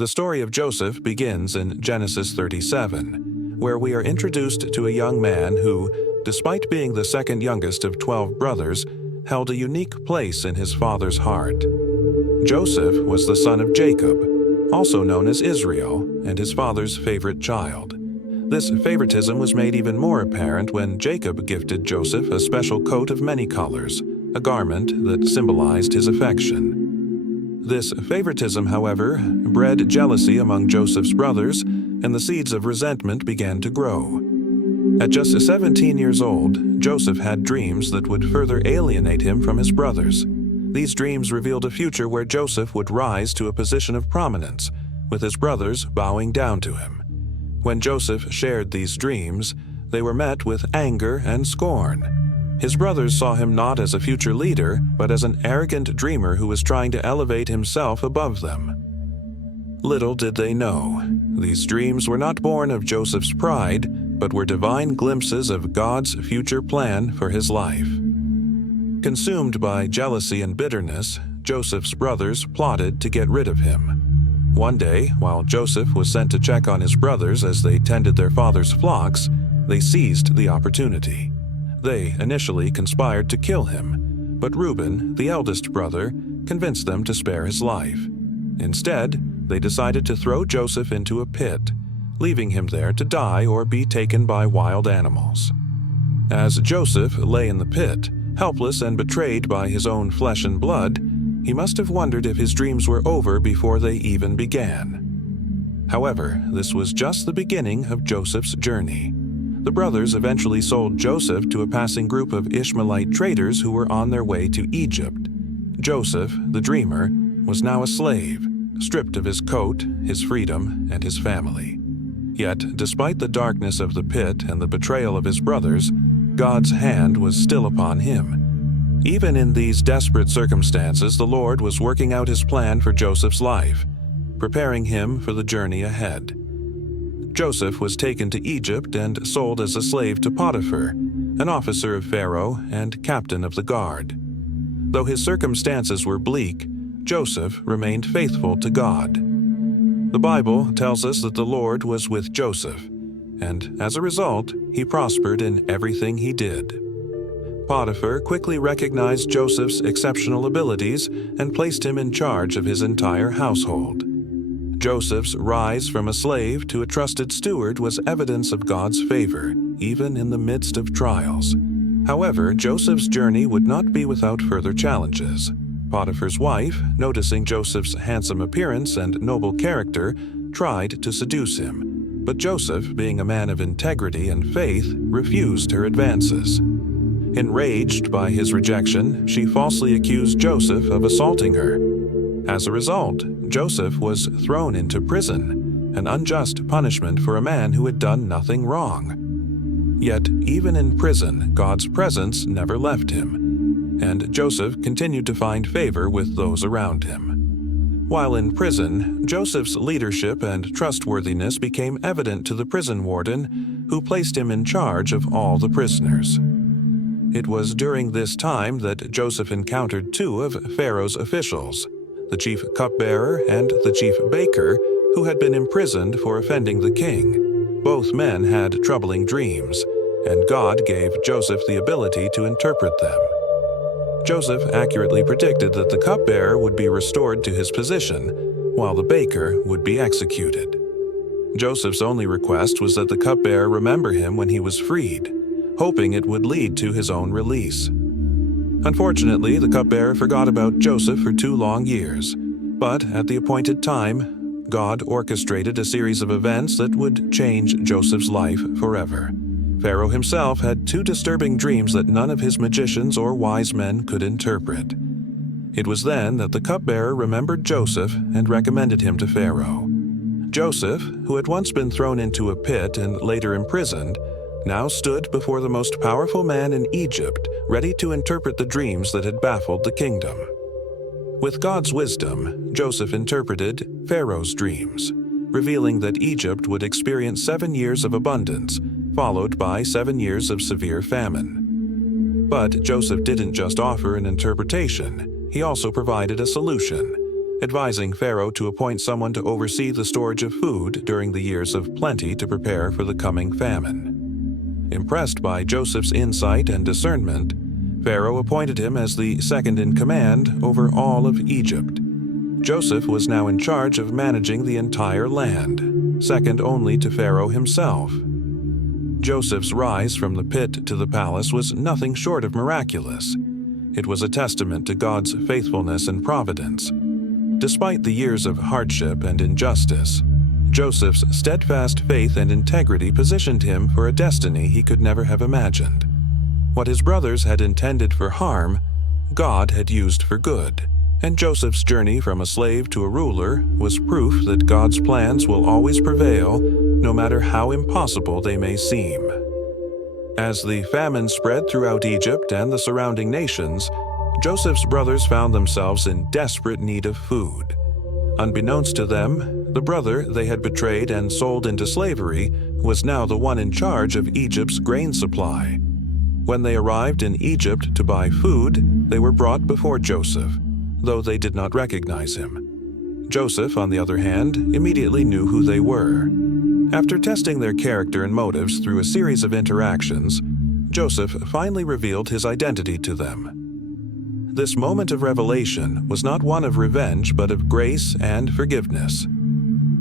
The story of Joseph begins in Genesis 37, where we are introduced to a young man who, despite being the second youngest of 12 brothers, held a unique place in his father's heart. Joseph was the son of Jacob, also known as Israel, and his father's favorite child. This favoritism was made even more apparent when Jacob gifted Joseph a special coat of many colors, a garment that symbolized his affection. This favoritism, however, bred jealousy among Joseph's brothers, and the seeds of resentment began to grow. At just 17 years old, Joseph had dreams that would further alienate him from his brothers. These dreams revealed a future where Joseph would rise to a position of prominence, with his brothers bowing down to him. When Joseph shared these dreams, they were met with anger and scorn. His brothers saw him not as a future leader, but as an arrogant dreamer who was trying to elevate himself above them. Little did they know, these dreams were not born of Joseph's pride, but were divine glimpses of God's future plan for his life. Consumed by jealousy and bitterness, Joseph's brothers plotted to get rid of him. One day, while Joseph was sent to check on his brothers as they tended their father's flocks, they seized the opportunity. They initially conspired to kill him, but Reuben, the eldest brother, convinced them to spare his life. Instead, they decided to throw Joseph into a pit, leaving him there to die or be taken by wild animals. As Joseph lay in the pit, helpless and betrayed by his own flesh and blood, he must have wondered if his dreams were over before they even began. However, this was just the beginning of Joseph's journey. The brothers eventually sold Joseph to a passing group of Ishmaelite traders who were on their way to Egypt. Joseph, the dreamer, was now a slave, stripped of his coat, his freedom, and his family. Yet, despite the darkness of the pit and the betrayal of his brothers, God's hand was still upon him. Even in these desperate circumstances, the Lord was working out his plan for Joseph's life, preparing him for the journey ahead. Joseph was taken to Egypt and sold as a slave to Potiphar, an officer of Pharaoh and captain of the guard. Though his circumstances were bleak, Joseph remained faithful to God. The Bible tells us that the Lord was with Joseph, and as a result, he prospered in everything he did. Potiphar quickly recognized Joseph's exceptional abilities and placed him in charge of his entire household. Joseph's rise from a slave to a trusted steward was evidence of God's favor, even in the midst of trials. However, Joseph's journey would not be without further challenges. Potiphar's wife, noticing Joseph's handsome appearance and noble character, tried to seduce him, but Joseph, being a man of integrity and faith, refused her advances. Enraged by his rejection, she falsely accused Joseph of assaulting her. As a result, Joseph was thrown into prison, an unjust punishment for a man who had done nothing wrong. Yet, even in prison, God's presence never left him, and Joseph continued to find favor with those around him. While in prison, Joseph's leadership and trustworthiness became evident to the prison warden, who placed him in charge of all the prisoners. It was during this time that Joseph encountered two of Pharaoh's officials, the chief cupbearer and the chief baker, who had been imprisoned for offending the king. Both men had troubling dreams, and God gave Joseph the ability to interpret them. Joseph accurately predicted that the cupbearer would be restored to his position, while the baker would be executed. Joseph's only request was that the cupbearer remember him when he was freed, hoping it would lead to his own release. Unfortunately, the cupbearer forgot about Joseph for 2 long years, but at the appointed time, God orchestrated a series of events that would change Joseph's life forever. Pharaoh himself had 2 disturbing dreams that none of his magicians or wise men could interpret. It was then that the cupbearer remembered Joseph and recommended him to Pharaoh. Joseph, who had once been thrown into a pit and later imprisoned, now stood before the most powerful man in Egypt, ready to interpret the dreams that had baffled the kingdom. With God's wisdom, Joseph interpreted Pharaoh's dreams, revealing that Egypt would experience 7 years of abundance, followed by 7 years of severe famine. But Joseph didn't just offer an interpretation, he also provided a solution, advising Pharaoh to appoint someone to oversee the storage of food during the years of plenty to prepare for the coming famine. Impressed by Joseph's insight and discernment, Pharaoh appointed him as the second in command over all of Egypt. Joseph was now in charge of managing the entire land, second only to Pharaoh himself. Joseph's rise from the pit to the palace was nothing short of miraculous. It was a testament to God's faithfulness and providence. Despite the years of hardship and injustice, Joseph's steadfast faith and integrity positioned him for a destiny he could never have imagined. What his brothers had intended for harm, God had used for good, and Joseph's journey from a slave to a ruler was proof that God's plans will always prevail, no matter how impossible they may seem. As the famine spread throughout Egypt and the surrounding nations, Joseph's brothers found themselves in desperate need of food. Unbeknownst to them, the brother they had betrayed and sold into slavery was now the one in charge of Egypt's grain supply. When they arrived in Egypt to buy food, they were brought before Joseph, though they did not recognize him. Joseph, on the other hand, immediately knew who they were. After testing their character and motives through a series of interactions, Joseph finally revealed his identity to them. This moment of revelation was not one of revenge but of grace and forgiveness.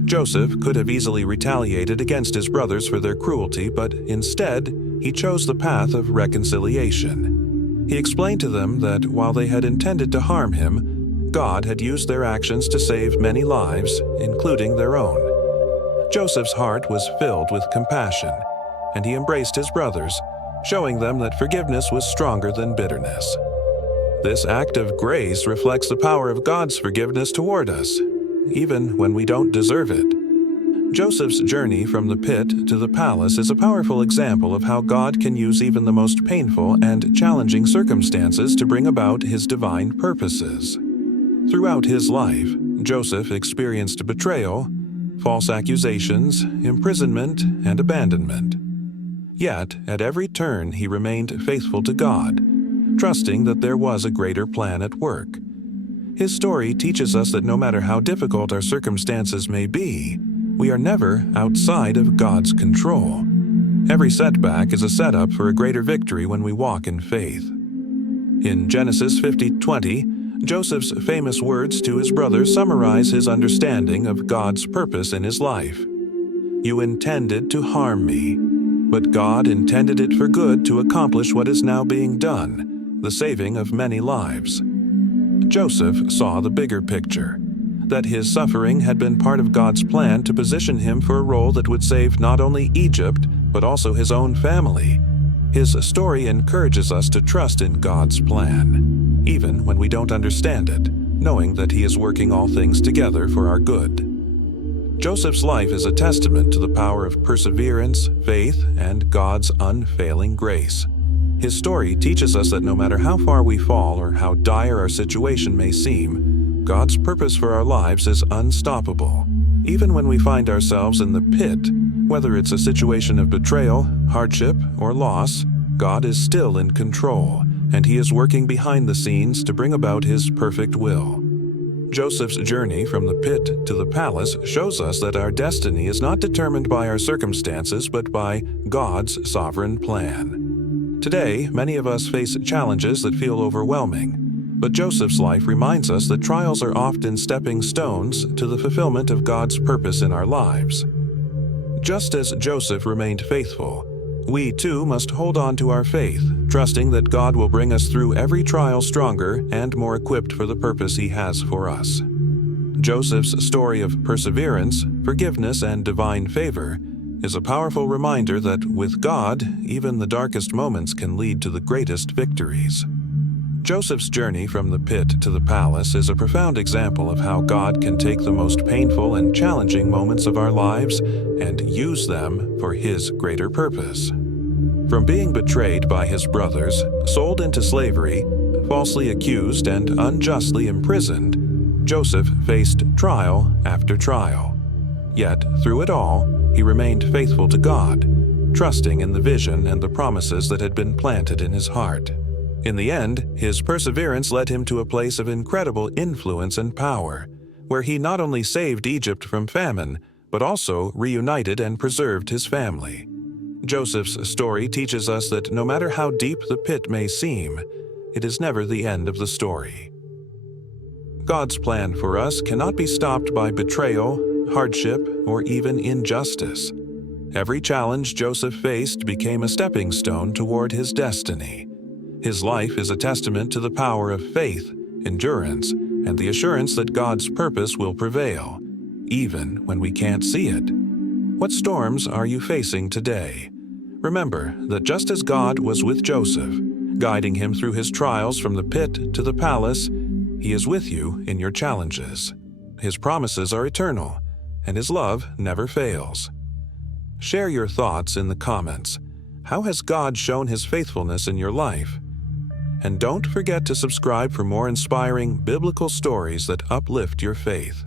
Joseph could have easily retaliated against his brothers for their cruelty, but instead, he chose the path of reconciliation. He explained to them that while they had intended to harm him, God had used their actions to save many lives, including their own. Joseph's heart was filled with compassion, and he embraced his brothers, showing them that forgiveness was stronger than bitterness. This act of grace reflects the power of God's forgiveness toward us, even when we don't deserve it. Joseph's journey from the pit to the palace is a powerful example of how God can use even the most painful and challenging circumstances to bring about His divine purposes. Throughout his life, Joseph experienced betrayal, false accusations, imprisonment, and abandonment. Yet, at every turn, he remained faithful to God, trusting that there was a greater plan at work. His story teaches us that no matter how difficult our circumstances may be, we are never outside of God's control. Every setback is a setup for a greater victory when we walk in faith. In Genesis 50:20, Joseph's famous words to his brothers summarize his understanding of God's purpose in his life. "You intended to harm me, but God intended it for good to accomplish what is now being done, the saving of many lives." Joseph saw the bigger picture, that his suffering had been part of God's plan to position him for a role that would save not only Egypt, but also his own family. His story encourages us to trust in God's plan, even when we don't understand it, knowing that He is working all things together for our good. Joseph's life is a testament to the power of perseverance, faith, and God's unfailing grace. His story teaches us that no matter how far we fall or how dire our situation may seem, God's purpose for our lives is unstoppable. Even when we find ourselves in the pit, whether it's a situation of betrayal, hardship, or loss, God is still in control, and He is working behind the scenes to bring about His perfect will. Joseph's journey from the pit to the palace shows us that our destiny is not determined by our circumstances but by God's sovereign plan. Today, many of us face challenges that feel overwhelming, but Joseph's life reminds us that trials are often stepping stones to the fulfillment of God's purpose in our lives. Just as Joseph remained faithful, we too must hold on to our faith, trusting that God will bring us through every trial stronger and more equipped for the purpose He has for us. Joseph's story of perseverance, forgiveness, and divine favor is a powerful reminder that with God, even the darkest moments can lead to the greatest victories. Joseph's journey from the pit to the palace is a profound example of how God can take the most painful and challenging moments of our lives and use them for His greater purpose. From being betrayed by his brothers, sold into slavery, falsely accused, and unjustly imprisoned, Joseph faced trial after trial. Yet, through it all, he remained faithful to God, trusting in the vision and the promises that had been planted in his heart. In the end, his perseverance led him to a place of incredible influence and power, where he not only saved Egypt from famine, but also reunited and preserved his family. Joseph's story teaches us that no matter how deep the pit may seem, it is never the end of the story. God's plan for us cannot be stopped by betrayal, hardship, or even injustice. Every challenge Joseph faced became a stepping stone toward his destiny. His life is a testament to the power of faith, endurance, and the assurance that God's purpose will prevail, even when we can't see it. What storms are you facing today? Remember that just as God was with Joseph, guiding him through his trials from the pit to the palace, He is with you in your challenges. His promises are eternal, and His love never fails. Share your thoughts in the comments. How has God shown His faithfulness in your life? And don't forget to subscribe for more inspiring biblical stories that uplift your faith.